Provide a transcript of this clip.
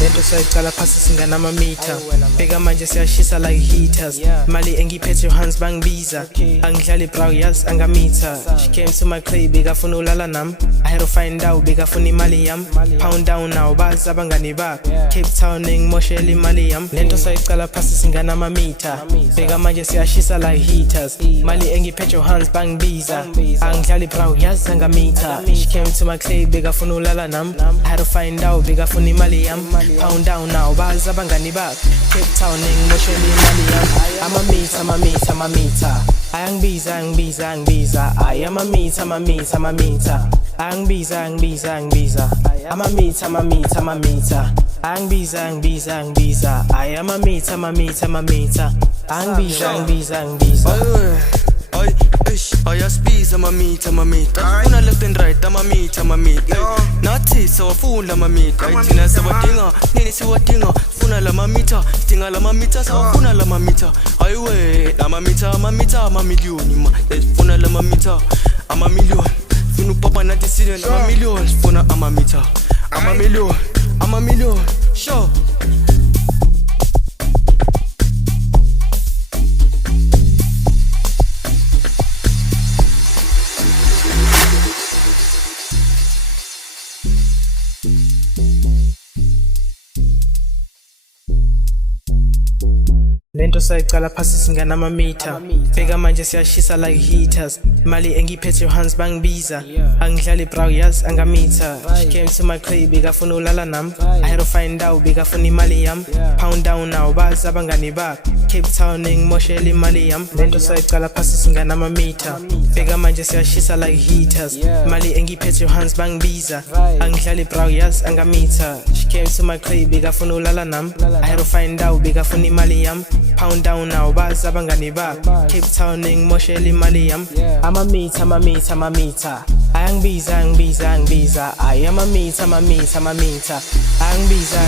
Lento sayicala phasi singanamamitha bheka manje siyashisa like heaters mali engiphethe your hands bangibiza angidlali brow yazi angamitha. She came to my crib bekafuna ulala nami I had to find out bekafuna imali yami pound down now bazi abangani bakho Cape Town ngimoshela imali yami. Lento sayicala phasi singanamamitha bheka manje siyashisa like heaters mali engiphethe your hands bangibiza angidlali brow yazi angamitha. She came to my crib bekafuna ulala nami I had to find out bekafuna imali yami pound down now bazi abangani bakho Cape Town ngimoshela imali yami. Amamita angibiza I am a meter angibiza amamita angibiza I am a meter angibiza ayaspiza mamita ufuna left and right amamita nathi sawafunda mamita thina sawadinga nini siwadinga sifuna la mamita sidinga la mamita sawafuna la mamita ayiwe amamita amamiliyoni sifuna la mamita amamiliyoni sifuna upapa nathi sile amamiliyoni sifuna amamita amamiliyoni sure. Lento sayicala phasi singanamamitha bheka manje siyashisa like heaters mali engiphethe your hands bangibiza angidlali brow yazi angamitha. She came to my crib bekafuna ulala nami I had to find out bekafuna imali yami pound down now bazi abangani bakho Cape Town ngimoshela imali yami. Lento sayicala phasi singanamamitha bheka manje siyashisa like heaters mali engiphethe your hands bangibiza angidlali brow yazi angamitha. She came to my crib bekafuna ulala nami I had to find out bekafuna imali yami pound down now bazi abangani bakho Cape Town ngimoshela imali yami. Amamita angibiza I am a meter angibiza